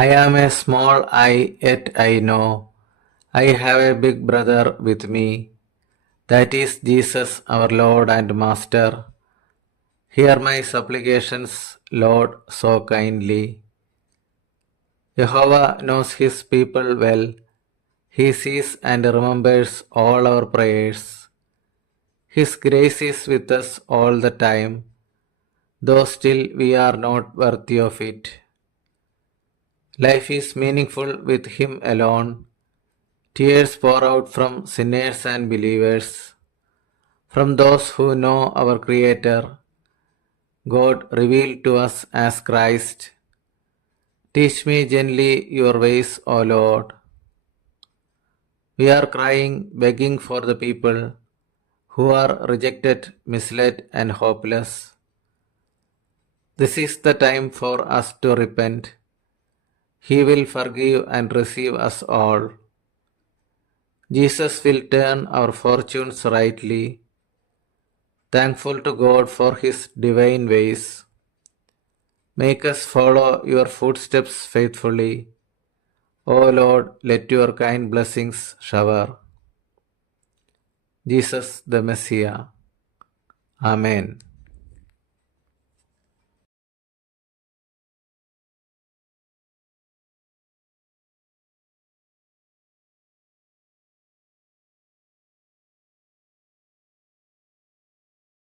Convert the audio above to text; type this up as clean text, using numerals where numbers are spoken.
I am a small I, yet I know I have a big brother with me. That is Jesus, our Lord and Master. Hear my supplications, Lord, so kindly. Jehovah knows his people well. He sees and remembers all our prayers. His grace is with us all the time, though still we are not worthy of it. Life is meaningful with Him alone. Tears pour out from sinners and believers, from those who know our Creator, God revealed to us as Christ. Teach me gently your ways, O Lord. We are crying, begging for the people who are rejected, misled, and hopeless. This is the time for us to repent. He will forgive and receive us all. Jesus will turn our fortunes rightly. Thankful to God for His divine ways. Make us follow your footsteps faithfully. O Lord, let your kind blessings shower. Jesus the Messiah. Amen.